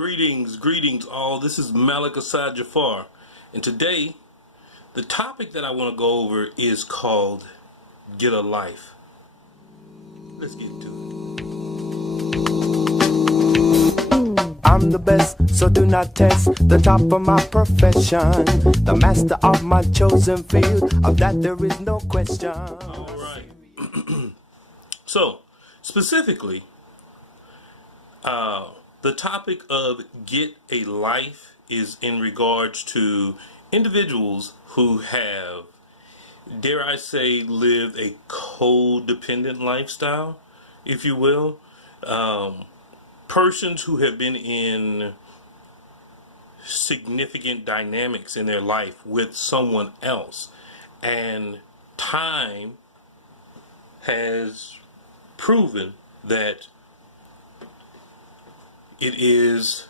Greetings all. This is Malik Asad Jafar, and today the topic that I want to go over is called Get a Life. Let's get to it. I'm the best, so do not test the top of my profession, the master of my chosen field, of that there is no question. All right. So, specifically, the topic of Get a Life is in regards to individuals who have, dare I say, lived a codependent lifestyle, if you will. Persons who have been in significant dynamics in their life with someone else, and time has proven that it is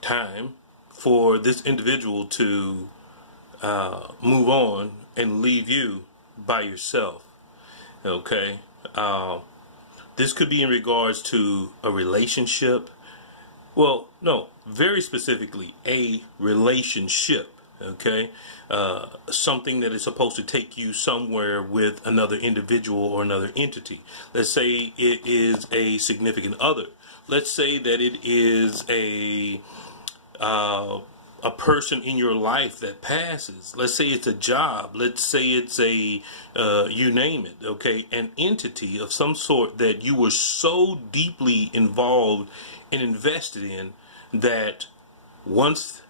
time for this individual to move on and leave you by yourself. Okay? This could be in regards to a relationship. Well, no, very specifically, a relationship. Okay? Something that is supposed to take you somewhere with another individual or another entity. Let's say it is a significant other. Let's say that it is a person in your life that passes. Let's say it's a job. Let's say it's a you name it. Okay, an entity of some sort that you were so deeply involved and invested in that once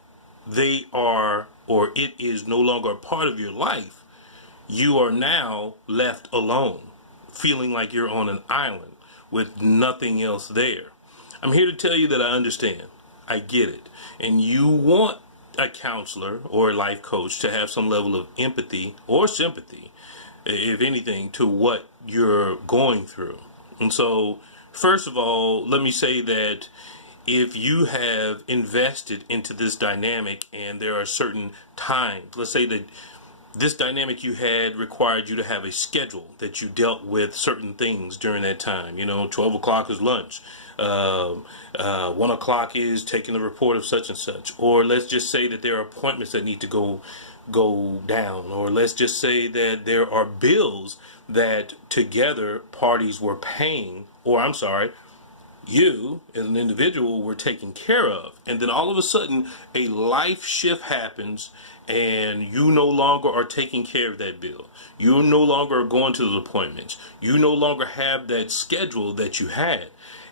they are, or it is no longer a part of your life, you are now left alone, feeling like you're on an island with nothing else there. I'm here to tell you that I understand. I get it. And you want a counselor or a life coach to have some level of empathy or sympathy, if anything, to what you're going through. And so, first of all, let me say that if you have invested into this dynamic and there are certain times, let's say that this dynamic you had required you to have a schedule that you dealt with certain things during that time. 12 o'clock is lunch. 1 o'clock is taking the report of such and such. Or let's just say that there are appointments that need to go down. Or let's just say that there are bills that together parties were paying, or I'm sorry, you as an individual were taken care of. And then all of a sudden a life shift happens and you no longer are taking care of that bill. You no longer are going to those appointments. You no longer have that schedule that you had.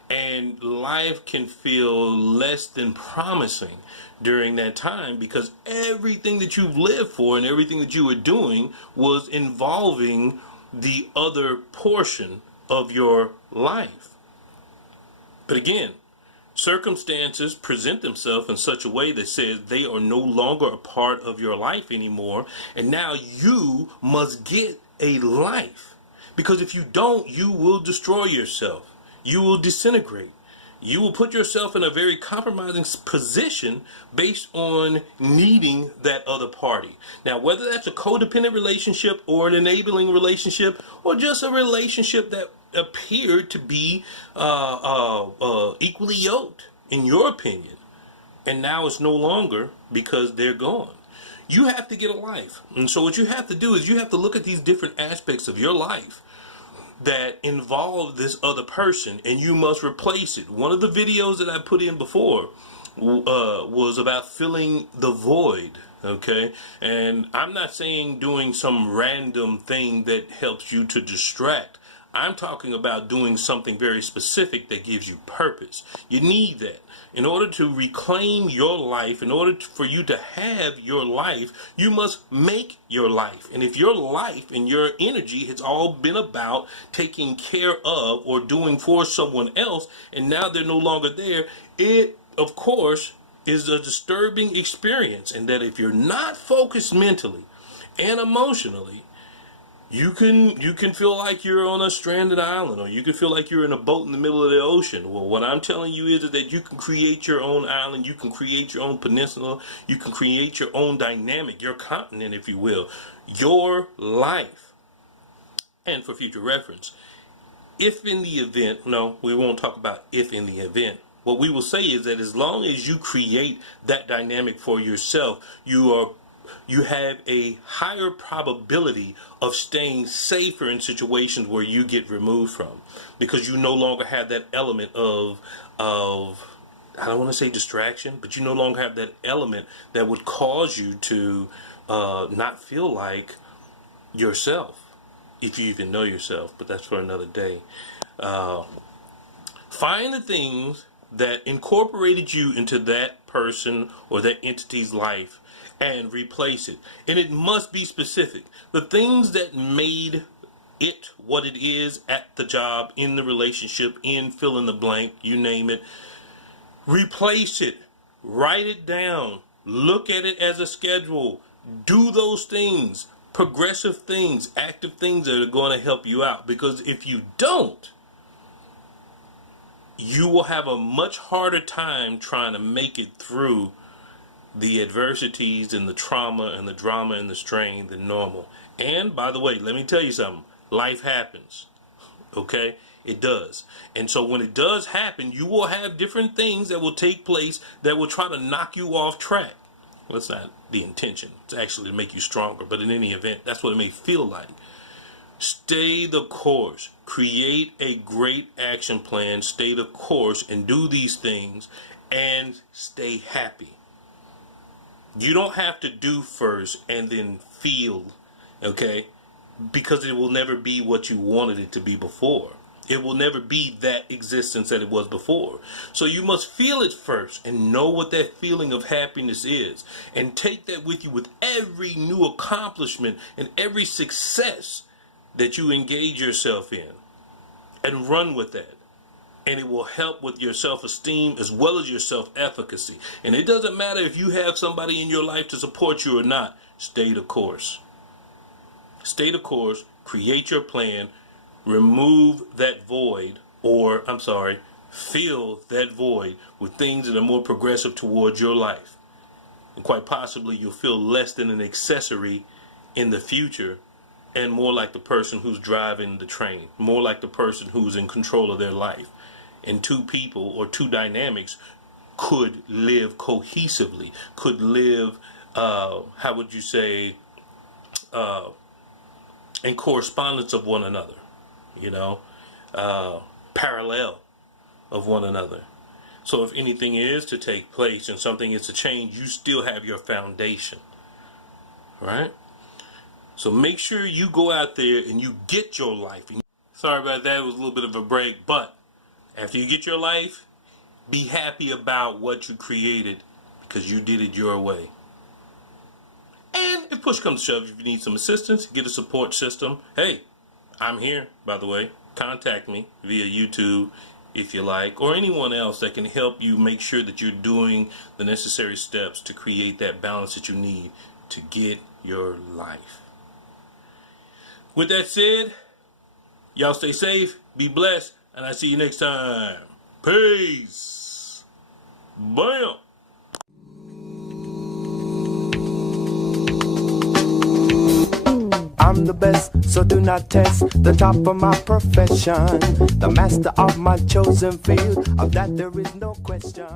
And life can feel less than promising during that time because everything that you've lived for and everything that you were doing was involving the other portion of your life. But again, circumstances present themselves in such a way that says they are no longer a part of your life anymore, and now you must get a life. Because if you don't, you will destroy yourself. You will disintegrate. You will put yourself in a very compromising position based on needing that other party. Now, whether that's a codependent relationship or an enabling relationship or just a relationship that appeared to be equally yoked, in your opinion, and now it's no longer because they're gone. You have to get a life. And so what you have to do is you have to look at these different aspects of your life that involve this other person, and you must replace it. One of the videos that I put in before was about filling the void. Okay, and I'm not saying doing some random thing that helps you to distract. I'm talking about doing something very specific that gives you purpose. You need that. In order to reclaim your life, in order for you to have your life, you must make your life. And if your life and your energy has all been about taking care of or doing for someone else, and now they're no longer there, it, of course, is a disturbing experience. And that if you're not focused mentally and emotionally, you can feel like you're on a stranded island, or you can feel like you're in a boat in the middle of the ocean. Well, what I'm telling you is that you can create your own island, you can create your own peninsula, you can create your own dynamic, your continent, if you will, your life. And for future reference, if in the event, no, we won't talk about if in the event, what we will say is that as long as you create that dynamic for yourself, you have a higher probability of staying safer in situations where you get removed from, because you no longer have that element of I don't want to say distraction, but you no longer have that element that would cause you to not feel like yourself, if you even know yourself. But that's for another day. Find the things that incorporated you into that person or that entity's life and replace it. And it must be specific. The things that made it what it is at the job, in the relationship, in fill in the blank, you name it. Replace it. Write it down. Look at it as a schedule. Do those things. Progressive things, active things that are going to help you out. Because if you don't, you will have a much harder time trying to make it through the adversities and the trauma and the drama and the strain than normal. And by the way, let me tell you something. Life happens. Okay? It does. And so when it does happen, you will have different things that will take place that will try to knock you off track. Well, that's not the intention. It's actually to make you stronger. But in any event, that's what it may feel like. Stay the course. Create a great action plan. Stay the course and do these things and stay happy. You don't have to do first and then feel, okay? Because it will never be what you wanted it to be before. It will never be that existence that it was before. So you must feel it first and know what that feeling of happiness is. And take that with you with every new accomplishment and every success that you engage yourself in. And run with that. And it will help with your self-esteem as well as your self-efficacy. And it doesn't matter if you have somebody in your life to support you or not. Stay the course. Stay the course. Create your plan. Remove that void, or fill that void with things that are more progressive towards your life. And quite possibly you'll feel less than an accessory in the future and more like the person who's driving the train, more like the person who's in control of their life. And two people or two dynamics could live cohesively, could live, in correspondence of one another. Parallel of one another. So if anything is to take place and something is to change, you still have your foundation. Right? So make sure you go out there and you get your life. Sorry about that, it was a little bit of a break, but after you get your life, be happy about what you created because you did it your way. And if push comes to shove, if you need some assistance, get a support system. Hey, I'm here, by the way. Contact me via YouTube if you like, or anyone else that can help you make sure that you're doing the necessary steps to create that balance that you need to get your life. With that said, y'all stay safe, be blessed, and I'll see you next time. Peace. Bam. I'm the best, so do not test the top of my profession. The master of my chosen field, of that there is no question.